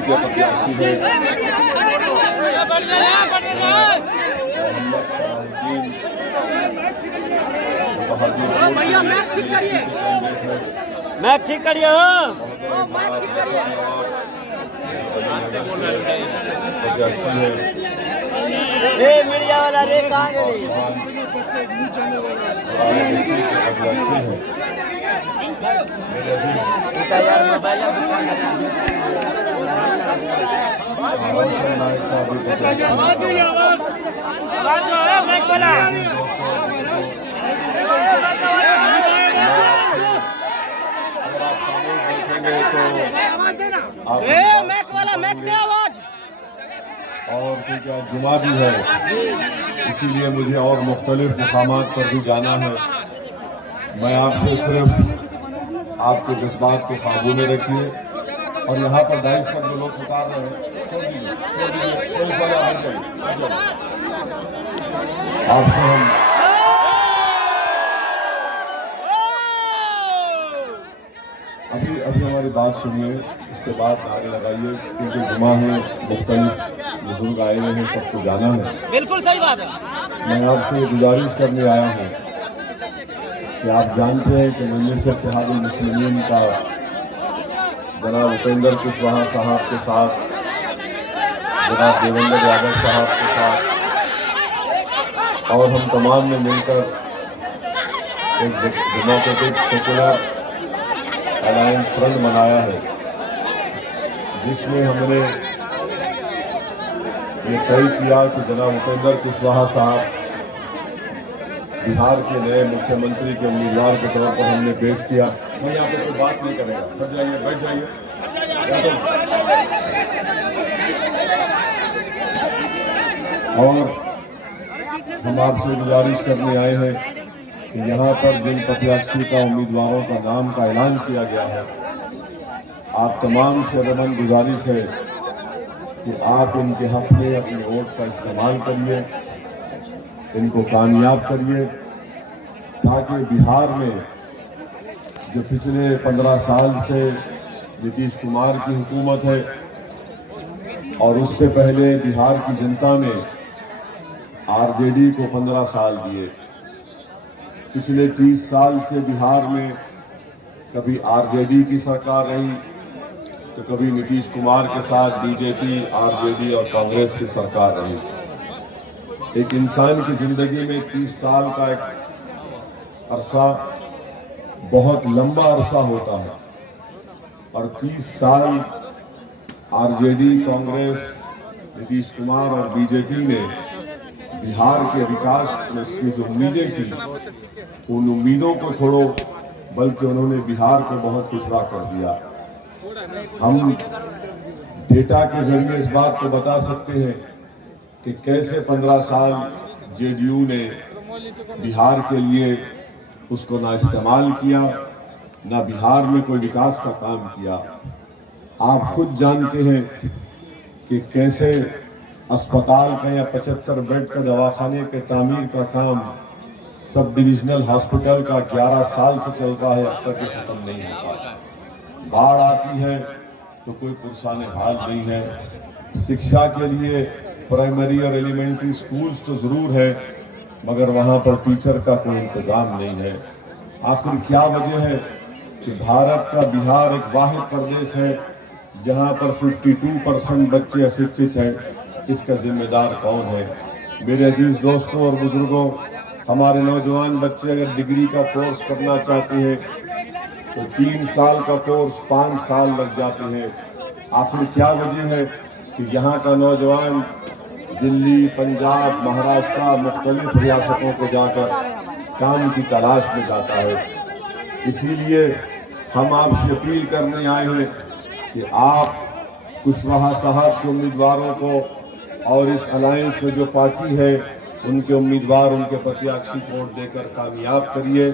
प्रत्याशी के प्रत्याशी है भैया मैच ठीक करिए, मैच ठीक करिए, मैच ठीक करिए। प्रत्याशी है रे मीडिया वाला रे कहाँ गई? और क्योंकि आज जुमा भी है इसीलिए मुझे और मुख्तलिफ मुकामात पर भी जाना है। मैं आपसे सिर्फ आपके जज्बात को काबू में रखिए और यहाँ पर दाइश पर जो लोग उतार रहे हैं आपसे हम अभी हमारी बात सुनिए, उसके बाद आगे लगाइए क्योंकि जुमा है, मुख्तलिफ बुजुर्ग आए हुए हैं, सबको जाना है। बिल्कुल सही बात है। मैं आपसे गुजारिश करने आया हूँ कि आप जानते हैं कि मजलिस इत्तेहादुल मुस्लिमीन का जनाब उपेंद्र कुशवाहा साहब के साथ, जनाब देवेंद्र यादव साहब के साथ और हम तमाम ने मिलकर एक डेमोक्रेटिक सेकुलर अलायंस फ्रंट बनाया है, जिसमें हमने ये तय किया कि जनाब उपेंद्र कुशवाहा साहब बिहार के नए मुख्यमंत्री के उम्मीदवार के तौर पर हमने पेश किया। मैं यहाँ पे कोई बात नहीं करेगा, बैठ जाइए, बैठ जाइए। और हम आपसे गुजारिश करने आए हैं कि यहाँ पर जिन प्रत्याशी का उम्मीदवारों का नाम का ऐलान किया गया है, आप तमाम से अदमन गुजारिश है कि आप इनके हक में अपने वोट का इस्तेमाल करिए, इनको कामयाब करिए, ताकि बिहार में जो पिछले 15 साल से नीतीश कुमार की हुकूमत है और उससे पहले बिहार की जनता ने आरजेडी को 15 साल दिए, पिछले 30 साल से बिहार में कभी आरजेडी की सरकार रही तो कभी नीतीश कुमार के साथ बीजेपी, आरजेडी और कांग्रेस की सरकार रही। एक इंसान की जिंदगी में 30 साल का एक अरसा बहुत लंबा अरसा होता है और 30 साल आरजेडी, कांग्रेस, नीतीश कुमार और बीजेपी ने बिहार के विकास की जो उम्मीदें थी उन उम्मीदों को छोड़ो, बल्कि उन्होंने बिहार को बहुत पिछड़ा कर दिया। हम डेटा के जरिए इस बात को बता सकते हैं कि कैसे 15 साल जेडीयू ने बिहार के लिए उसको ना इस्तेमाल किया, ना बिहार में कोई विकास का काम किया। आप खुद जानते हैं कि कैसे अस्पताल का या 75 बेड का दवाखाने के तामीर का काम सब डिविजनल हॉस्पिटल का 11 साल से चल रहा है, अब तक खत्म नहीं होता। बाढ़ आती है तो कोई पुरसाने हाल नहीं है। शिक्षा के लिए प्राइमरी और एलिमेंट्री स्कूल्स तो जरूर है, मगर वहां पर टीचर का कोई इंतजाम नहीं है। आखिर क्या वजह है कि भारत का बिहार एक वाहिद प्रदेश है जहां पर 52% बच्चे अशिक्षित हैं? इसका जिम्मेदार कौन है? मेरे अजीज दोस्तों और बुजुर्गों, हमारे नौजवान बच्चे अगर डिग्री का कोर्स करना चाहते हैं तो 3 साल का कोर्स 5 साल लग जाते हैं। आखिर क्या वजह है कि यहाँ का नौजवान दिल्ली, पंजाब, महाराष्ट्र, मुख्तलिफ रियासतों को जाकर काम की तलाश में जाता है? इसीलिए हम आपसे अपील करने आए हैं कि आप कुशवाहा साहब के उम्मीदवारों को और इस अलायंस में जो पार्टी है उनके उम्मीदवार, उनके प्रत्याशी को वोट देकर कामयाब करिए,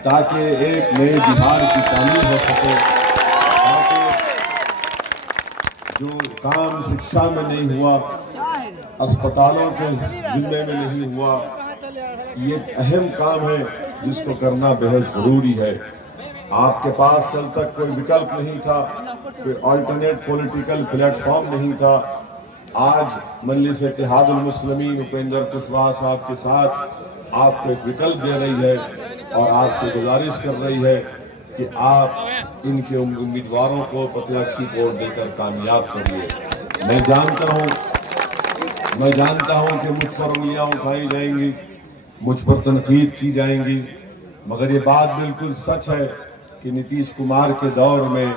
ताकि एक नए बिहार की तामीर हो सके, ताकि जो काम शिक्षा में नहीं हुआ, अस्पतालों के जिम्मे में नहीं हुआ, ये एक अहम काम है जिसको करना बेहद जरूरी है। आपके पास कल तक कोई विकल्प नहीं था, कोई अल्टरनेट पॉलिटिकल प्लेटफॉर्म नहीं था। आज मजलिस इत्तेहादुल मुस्लिमीन उपेंद्र कुशवाहा साहब के साथ आपको एक विकल्प दे रही है और आपसे गुजारिश कर रही है कि आप इनके उम्मीदवारों को प्रत्याशी वोट देकर कामयाब करिए। मैं जानता हूं कि मुझ पर उंगलियां उठाई जाएंगी, मुझ पर तनकीद की जाएंगी, मगर ये बात बिल्कुल सच है कि नीतीश कुमार के दौर में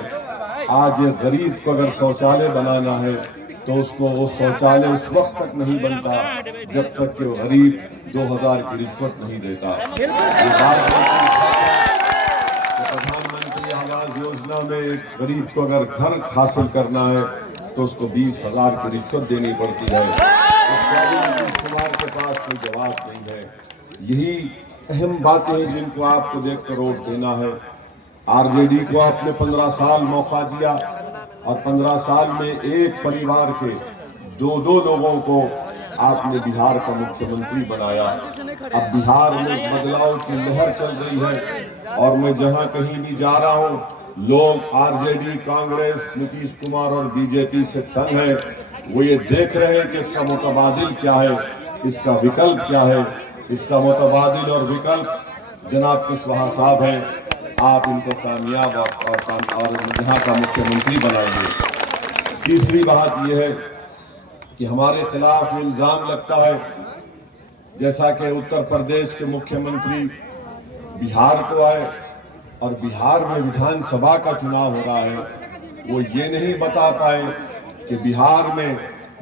आज एक गरीब को अगर शौचालय बनाना है तो उसको वो शौचालय उस वक्त तक नहीं बनता जब तक कि वो गरीब 2000 की रिश्वत नहीं देता। ये बात प्रधानमंत्री आवास योजना में एक गरीब को अगर घर हासिल करना है तो उसको 20,000 की रिश्वत देनी पड़ती है। नीतीश कुमार के पास कोई जवाब नहीं है। यही अहम बातें हैं जिनको आपको देखकर वोट देना है। आरजेडी को आपने 15 साल मौका दिया और 15 साल में एक परिवार के दो लोगों को आपने बिहार का मुख्यमंत्री बनाया। अब बिहार में बदलाव की लहर चल रही है और मैं जहां कहीं भी जा रहा हूं, लोग आरजेडी, कांग्रेस, नीतीश कुमार और बीजेपी से तंग है। वो ये देख रहे हैं कि इसका मुतबादिल क्या है, इसका विकल्प क्या है। इसका मुतबादिल और विकल्प जनाब कुशवाहा साहब हैं। आप इनको कामयाब और यहाँ का मुख्यमंत्री बनाएंगे। तीसरी बात यह है कि हमारे खिलाफ इल्जाम लगता है जैसा कि उत्तर प्रदेश के मुख्यमंत्री बिहार को आए और बिहार में विधानसभा का चुनाव हो रहा है, वो ये नहीं बता पाए कि बिहार में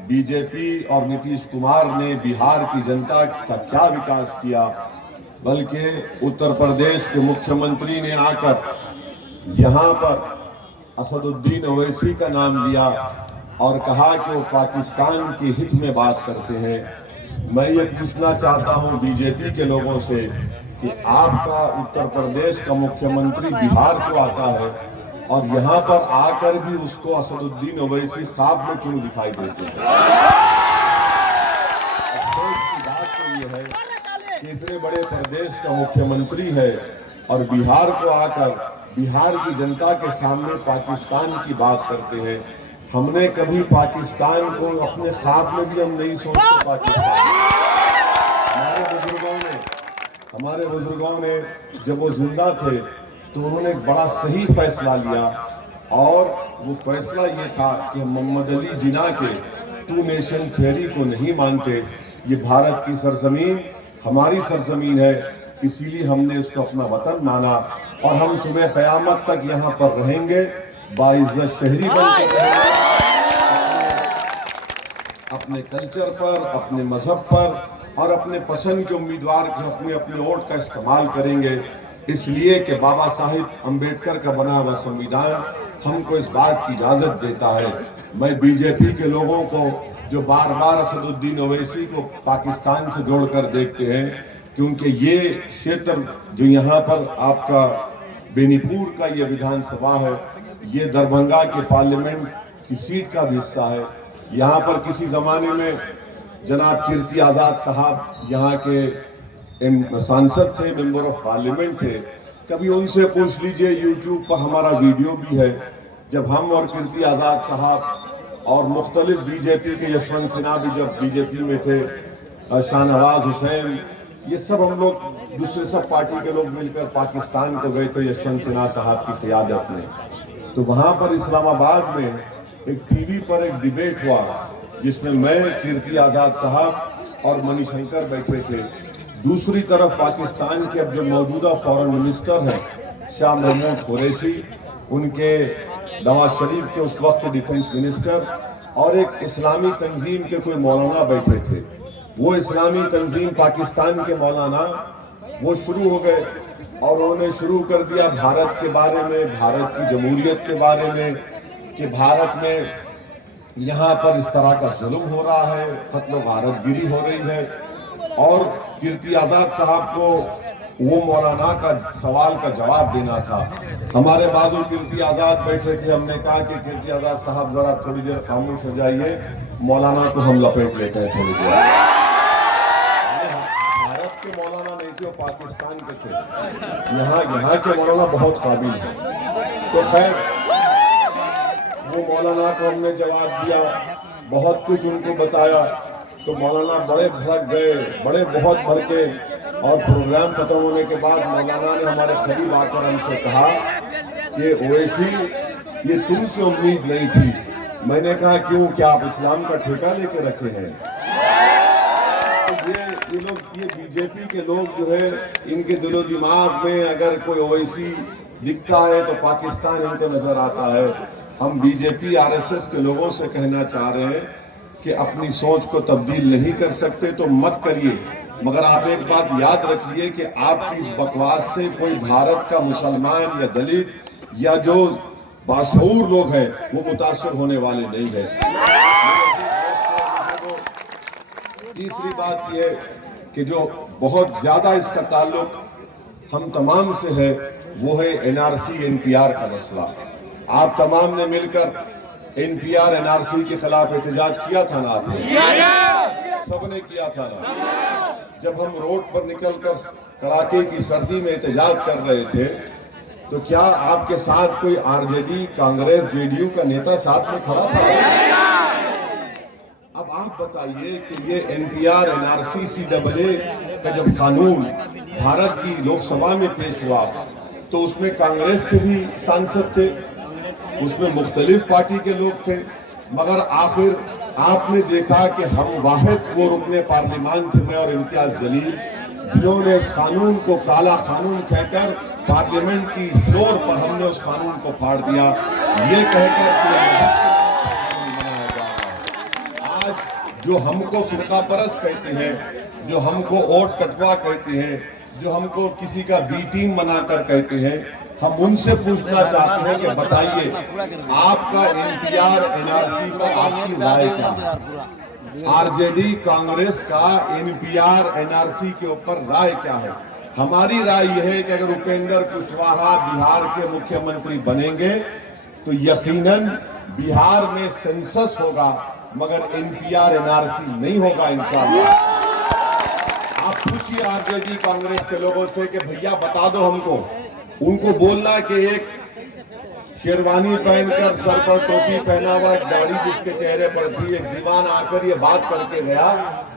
बीजेपी और नीतीश कुमार ने बिहार की जनता का क्या विकास किया, बल्कि उत्तर प्रदेश के मुख्यमंत्री ने आकर यहाँ पर असदुद्दीन ओवैसी का नाम लिया और कहा कि वो पाकिस्तान के हित में बात करते हैं। मैं ये पूछना चाहता हूँ बीजेपी के लोगों से कि आपका उत्तर प्रदेश का मुख्यमंत्री बिहार को आता है और यहाँ पर आकर भी उसको असदुद्दीन ओवैसी ख्वाब में क्यों दिखाई देते हैं? बात तो ये है कि इतने बड़े प्रदेश का मुख्यमंत्री है और बिहार को आकर बिहार की जनता के सामने पाकिस्तान की बात करते हैं। हमने कभी पाकिस्तान को अपने ख्वाब में भी हम नहीं सोचते। पाकिस्तान हमारे बुजुर्गों ने जब वो जिंदा थे तो उन्होंने एक बड़ा सही फैसला लिया और वो फैसला ये था कि मोहम्मद अली जिन्ना के 2 नेशन थ्योरी को नहीं मानते। ये भारत की सरजमीन हमारी सरजमीन है, इसीलिए हमने इसको अपना वतन माना और हम सुबह क़यामत तक यहाँ पर रहेंगे, बाइज्जत शहरी बनकर रहेंगे, अपने कल्चर पर, अपने मजहब पर और अपने पसंद के उम्मीदवार के हक में अपने वोट का इस्तेमाल करेंगे। इसलिए कि बाबा साहिब अम्बेडकर का बना हुआ संविधान हमको इस बात की इजाजत देता है। मैं बीजेपी के लोगों को जो बार बार असदुद्दीन ओवैसी को पाकिस्तान से जोड़कर देखते हैं, क्योंकि ये क्षेत्र जो यहाँ पर आपका बेनीपुर का ये विधानसभा है, ये दरभंगा के पार्लियामेंट की सीट का भी हिस्सा है। यहाँ पर किसी जमाने में जनाब कीर्ति आजाद साहब यहाँ के सांसद थे, मेंबर ऑफ पार्लियामेंट थे। कभी उनसे पूछ लीजिए, यूट्यूब पर हमारा वीडियो भी है, जब हम और कीर्ति आजाद साहब और मुख्तलिफ बीजेपी के यशवंत सिन्हा भी जब बीजेपी में थे, शाहनवाज हुसैन, ये सब हम लोग दूसरे सब पार्टी के लोग मिलकर पाकिस्तान को गए थे यशवंत सिन्हा साहब की क़यादत में। तो वहाँ पर इस्लामाबाद में एक टीवी पर एक डिबेट हुआ जिसमें मैं, कीर्ति आजाद साहब और मणिशंकर बैठे थे। दूसरी तरफ पाकिस्तान के अब जो मौजूदा फॉरेन मिनिस्टर हैं शाह महमूद कुरैशी, उनके नवाज शरीफ के उस वक्त के डिफेंस मिनिस्टर और एक इस्लामी तंजीम के कोई मौलाना बैठे थे। वो इस्लामी तंजीम पाकिस्तान के मौलाना वो शुरू हो गए और उन्होंने शुरू कर दिया भारत के बारे में, भारत की जमहूरियत के बारे में, कि भारत में यहाँ पर इस तरह का जुल्म हो रहा है, कत्ल गारतगिरी हो रही है। और कीर्ति आजाद साहब को वो मौलाना का सवाल का जवाब देना था। हमारे बाजू कीर्ति आजाद बैठे थे, हमने कहा कि कीर्ति आजाद साहब जरा थोड़ी देर खामोश हो जाइए, मौलाना को हम लपेट लेते हैं थोड़ी देर। भारत के मौलाना नहीं थे, पाकिस्तान के थे। यहाँ के मौलाना बहुत काबिल है। तो खैर मौलाना को हमने जवाब दिया, बहुत कुछ उनको बताया, तो मौलाना बड़े भड़क गए, बड़े बहुत भड़के, और प्रोग्राम खत्म होने के बाद मौलाना ने हमारे करीब आकर हमसे कहा कि ओवैसी, ये तुमसे उम्मीद नहीं थी। मैंने कहा क्यों, क्या आप इस्लाम का ठेका लेके रखे हैं? तो ये लोग, ये बीजेपी के लोग जो है, इनके दिलो दिमाग में अगर कोई ओवैसी दिखता है तो पाकिस्तान इनको नजर आता है। हम बीजेपी आरएसएस के लोगों से कहना चाह रहे हैं कि अपनी सोच को तब्दील नहीं कर सकते तो मत करिए, मगर आप एक बात याद रखिए कि आपकी इस बकवास से कोई भारत का मुसलमान या दलित या जो बाशऊर लोग हैं वो मुतासर होने वाले नहीं है। तीसरी बात यह कि जो बहुत ज्यादा इसका ताल्लुक हम तमाम से है, वो है एनआरसी एनपीआर का मसला। आप तमाम ने मिलकर एनपीआर एनआरसी के खिलाफ एहतजाज किया था ना? आपने सबने किया था ना? जब हम रोड पर निकलकर कड़ाके की सर्दी में एहतजाज कर रहे थे तो क्या आपके साथ कोई आरजेडी, कांग्रेस, जेडीयू का नेता साथ में खड़ा था? अब आप बताइए कि ये एनपीआर एनआरसी सीएए का जब कानून भारत की लोकसभा में पेश हुआ तो उसमें कांग्रेस के भी सांसद थे, उसमें मुख्तलिफ पार्टी के लोग थे, मगर आखिर आपने देखा कि हम वाहिद वो रुकने पार्लियामान थे, मैं और इम्तियाज जलील, जिन्होंने इस कानून को काला कानून कहकर पार्लियामेंट की फ्लोर पर हमने उस कानून को फाड़ दिया, ये कहकर कि आज जो हमको फिरका परस्त कहते हैं, जो हमको वोट कटवा कहते हैं, जो हमको किसी का बी टीम बनाकर कहते हैं, हम उनसे पूछना चाहते हैं कि बताइए आपका एनपीआर एनआरसी पर आपकी राय क्या है? आरजेडी कांग्रेस का एनपीआर एनआरसी के ऊपर राय क्या है? हमारी राय यह है कि अगर उपेंद्र कुशवाहा बिहार के मुख्यमंत्री बनेंगे तो यकीनन बिहार में सेंसस होगा, मगर एनपीआर एनआरसी नहीं होगा इंशाअल्लाह। आप पूछिए आरजेडी कांग्रेस के लोगों से कि भैया बता दो हमको, उनको बोलना कि एक शेरवानी पहनकर सर पर टोपी पहना हुआ एक दाढ़ी जिसके चेहरे पर थी, एक दीवान आकर ये बात करके गया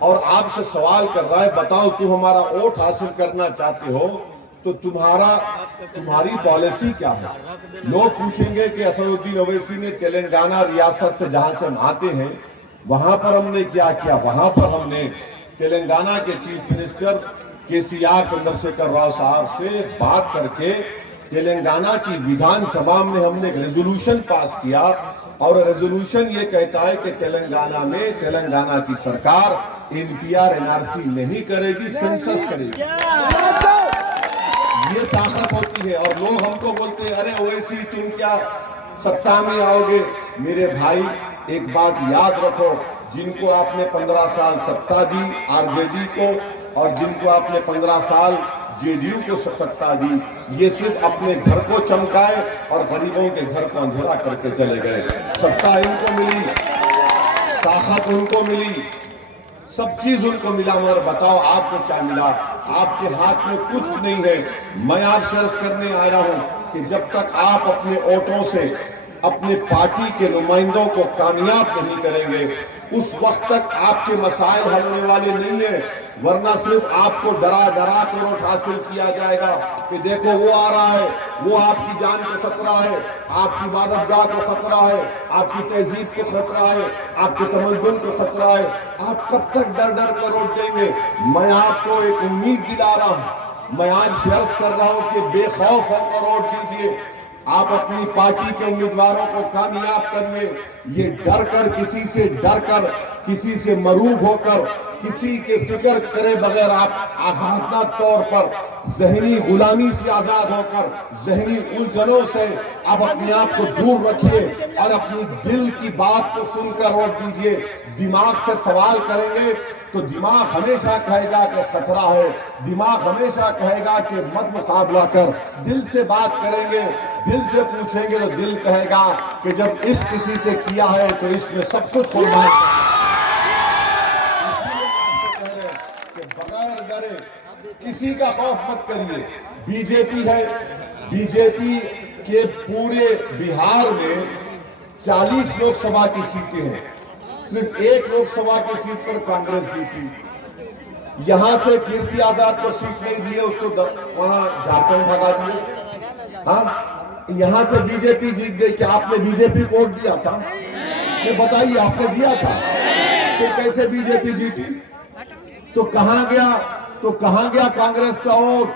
और आपसे सवाल कर रहा है, बताओ तुम हमारा वोट हासिल करना चाहते हो तो तुम्हारी पॉलिसी क्या है? लोग पूछेंगे कि असदुद्दीन ओवैसी ने तेलंगाना रियासत से जहां से हम आते हैं वहां पर हमने क्या किया? वहां पर हमने तेलंगाना के चीफ मिनिस्टर केसीआर चंद्रशेखर राव साहब से बात करके तेलंगाना की विधानसभा में हमने एक रेजोल्यूशन पास किया और रेजोल्यूशन ये कहता है कि तेलंगाना में तेलंगाना की सरकार एनपीआर एनआरसी नहीं करेगी, सेंसस करेगी। ये ताकत होती है। और लोग हमको बोलते हैं अरे ओवैसी तुम क्या सत्ता में आओगे? मेरे भाई एक बात याद रखो, जिनको आपने 15 साल सत्ता दी आरजेडी को और जिनको आपने 15 साल जेडीयू को सत्ता दी, ये सिर्फ अपने घर को चमकाए और गरीबों के घर को अंधेरा करके चले गए। सत्ता इनको मिली, ताकत उनको मिली, सब चीज उनको मिला, मगर बताओ आपको क्या मिला? आपके हाथ में कुछ नहीं है। मैं आपसे अर्ज करने आया हूं कि जब तक आप अपने वोटों से अपने पार्टी के नुमाइंदों को कामयाब नहीं करेंगे उस वक्त तक आपके मसाइल हल होने वाले नहीं है। वरना सिर्फ आपको डरा डरा कर वोट हासिल किया जाएगा कि देखो वो आ रहा है, वो आपकी जान को खतरा है, आपकी इबादतगाह को खतरा है, आपकी तहजीब को खतरा है, आपके तमद्दुन को खतरा है। आप कब तक डर डर कर वोट देंगे? मैं आपको एक उम्मीद दिला रहा हूं, मैं आज शेयर कर रहा हूं कि बेखौफ होकर वोट दीजिए। आप अपनी पार्टी के उम्मीदवारों को कामयाब करने, ये डर कर किसी से डर कर, किसी से मरूब होकर, किसी के फिक्र करे बगैर आप आजादना तौर पर जहनी गुलामी से आजाद होकर जहनी उलझनों से आप अपने आप को दूर रखिए और अपनी दिल की बात को सुनकर वोट दीजिए। दिमाग से सवाल करेंगे तो दिमाग हमेशा कहेगा कि खतरा है, दिमाग हमेशा कहेगा कि मत मुकाबला कर। दिल से बात करेंगे, दिल से पूछेंगे तो दिल कहेगा कि जब इश्क किसी से किया है तो इसमें सब कुछ कुर्बान कि बगैर डरे किसी का खौफ मत करिए। बीजेपी है, बीजेपी के पूरे बिहार में 40 लोकसभा की सीटें हैं, सिर्फ एक लोकसभा की सीट पर कांग्रेस जीती। यहां से कीर्ति आजाद को सीट नहीं दी है, उसको वहां झारखंड भगा दिए। हाँ, यहां से बीजेपी जीत गई। क्या आपने बीजेपी को वोट दिया था? ये बताइए, आपने दिया था? तो कैसे बीजेपी जीती? तो कहां गया कांग्रेस का वोट?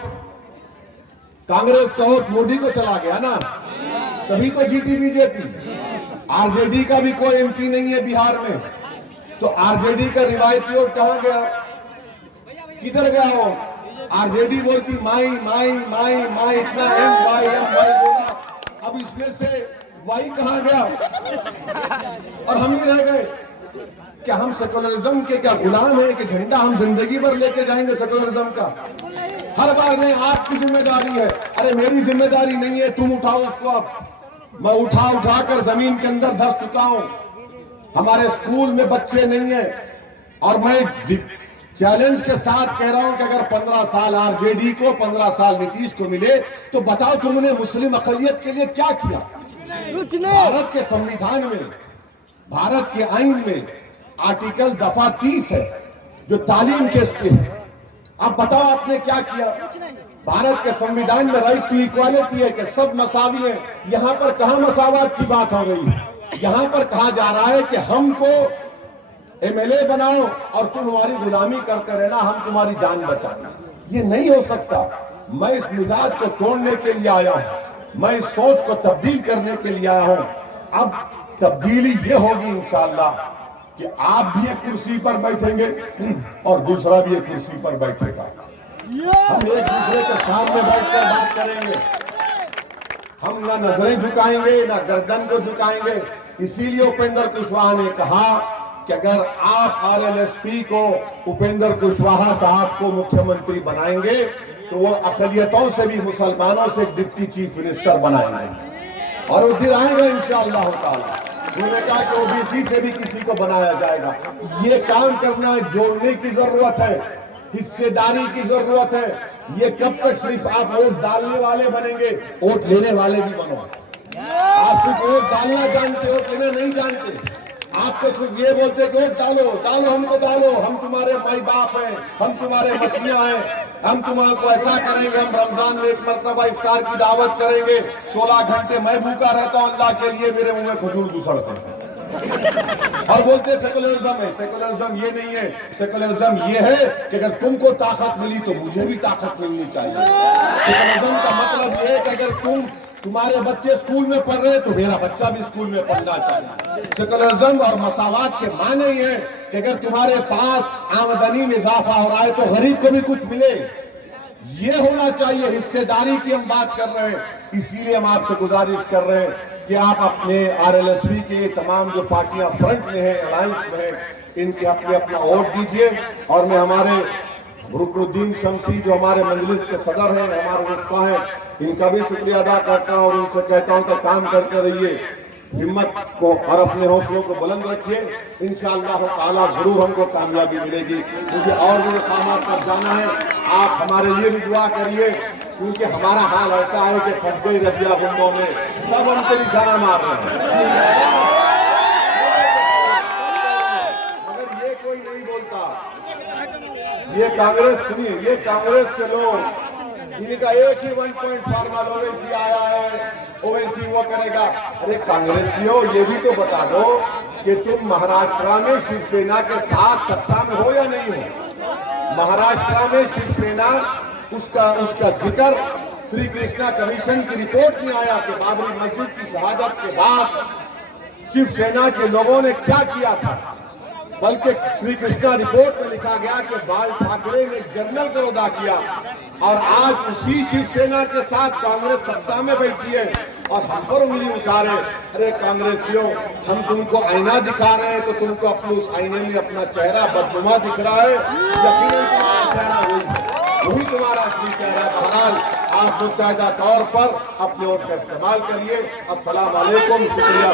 कांग्रेस का वोट मोदी को चला गया ना, तभी तो जीती बीजेपी। आरजेडी का भी कोई एमपी नहीं है बिहार में, तो आरजेडी का रिवायती वोट कहां गया? किधर गया वो? आरजेडी बोलती माई माई माई माई, इतना एम वाई बोला, अब इसमें से वाई कहां गया? और हम ही रह गए। क्या हम सेकुलरिज्म के क्या गुलाम है कि झंडा हम जिंदगी भर लेके जाएंगे सेकुलरिज्म का? हर बार नहीं, आपकी जिम्मेदारी है। अरे मेरी जिम्मेदारी नहीं है, तुम उठाओ उसको। अब मैं उठा कर जमीन के अंदर धस चुका हूं। हमारे स्कूल में बच्चे नहीं है, और मैं चैलेंज के साथ कह रहा हूं कि अगर 15 साल आरजेडी को, 15 साल नीतीश को मिले, तो बताओ तुमने मुस्लिम अकलियत के लिए क्या किया? भारत के संविधान में, भारत के आईन में आर्टिकल दफा 30 है जो तालीम के लिए है। अब बताओ आपने क्या किया? भारत के संविधान में राइट टू इक्वालिटी है कि सब मसावी है। यहां पर कहां मसावत की बात हो रही है? यहां पर कहा जा रहा है कि हमको एमएलए बनाओ और तुम हमारी गुलामी करते रहना, हम तुम्हारी जान बचाना। ये नहीं हो सकता। मैं इस मिजाज को तोड़ने के लिए आया हूं, मैं इस सोच को तब्दील करने के लिए आया हूं। अब तब्दीली ये होगी इंशाअल्लाह कि आप भी एक कुर्सी पर बैठेंगे और दूसरा भी एक कुर्सी पर बैठेगा। हम एक दूसरे के सामने बैठकर बात करेंगे। हम ना नजरें झुकाएंगे ना गर्दन को झुकाएंगे। इसीलिए उपेंद्र कुशवाहा ने कहा कि अगर आप आरएलएसपी को, उपेंद्र कुशवाहा साहब को मुख्यमंत्री बनाएंगे तो वो अकलियतों से भी, मुसलमानों से डिप्टी चीफ मिनिस्टर बनाएंगे और वो दिलाएंगे इंशाअल्लाह ताला। उन्होंने कहा कि ओबीसी से भी किसी को बनाया जाएगा। ये काम करना है, जोड़ने की जरूरत है, हिस्सेदारी की जरूरत है। ये कब तक सिर्फ आप वोट डालने वाले बनेंगे? वोट लेने वाले भी बनो। आप सिर्फ वोट डालना जानते हो, लेना नहीं जानते। आप तो सिर्फ ये बोलते कि वोट डालो डालो, हमको डालो, हम तुम्हारे माई बाप हैं, हम तुम्हारे मछलियां हैं, हम तुम्हारे ऐसा करेंगे, हम रमजान में एक मरतबा इफ्तार की दावत करेंगे, 16 घंटे मैं भूखा रहता हूं अल्लाह के लिए, मेरे मुंह में खजूर घुसड़ते हैं। और बोलते सेकुलरिज्म है। सेकुलरिज्म ये नहीं है। सेकुलरिज्म ये है कि अगर तुमको ताकत मिली तो मुझे भी ताकत मिलनी चाहिए। सेकुलरिज्म का मतलब ये है कि अगर तुम्हारे बच्चे स्कूल में पढ़ रहे हैं तो मेरा बच्चा भी स्कूल में पढ़ना चाहिए। सेकुलरिज्म और मसावात के माने ये है कि अगर तुम्हारे पास आमदनी में इजाफा हो रहा है तो गरीब को भी कुछ मिले। ये होना चाहिए। हिस्सेदारी की हम बात कर रहे हैं। इसीलिए हम आपसे गुजारिश कर रहे हैं कि आप अपने आरएलएसपी के तमाम जो पार्टियां फ्रंट में है, अलायंस में है, इनके हक में अपना वोट दीजिए। और मैं हमारे रुकनुद्दीन शमसी जो हमारे मजलिस के सदर हैं, हमारे वक्ता हैं, इनका भी शुक्रिया अदा करता हूं और उनसे कहता हूं कि काम करते रहिए, हिम्मत को और अपने हौसलों को बुलंद रखिए। इंशाअल्लाह ताला जरूर हमको कामयाबी मिलेगी। मुझे और भी काम पर जाना है, आप हमारे लिए भी दुआ करिए, क्योंकि हमारा हाल ऐसा है कि फंस गई रजिया गुंडों में, सब हमको निशाना मार रहे हैं। मगर ये कोई नहीं बोलता। ये कांग्रेस, सुनिए, ये कांग्रेस के लोग, इनका एक ही 1 पॉइंट फॉर्मल, ओवैसी आया है, ओवैसी वो करेगा। अरे कांग्रेसियों, ये भी तो बता दो कि तुम महाराष्ट्र में शिवसेना के साथ सत्ता में हो या नहीं हो। महाराष्ट्र में शिवसेना, उसका जिक्र श्री कृष्णा कमीशन की रिपोर्ट में आया कि बाबरी मस्जिद की शहादत के बाद शिवसेना के लोगों ने क्या किया था। बल्कि श्री कृष्णा रिपोर्ट में लिखा गया कि बाल ठाकरे ने जनरल का अदा किया, और आज उसी शिवसेना के साथ कांग्रेस सत्ता में बैठी है और हम पर उंगली उठा रहे। अरे कांग्रेसियों, हम तुमको आईना दिखा रहे हैं तो तुमको अपने उस आईने में अपना चेहरा बदनुमा दिख रहा है। यकीनन तुम्हारा चेहरा वही तुम्हारा असली चेहरा। बहरहाल आप मुस्तैदा तौर पर अपने वोट का इस्तेमाल करिए। अस्सलाम वालेकुम, शुक्रिया।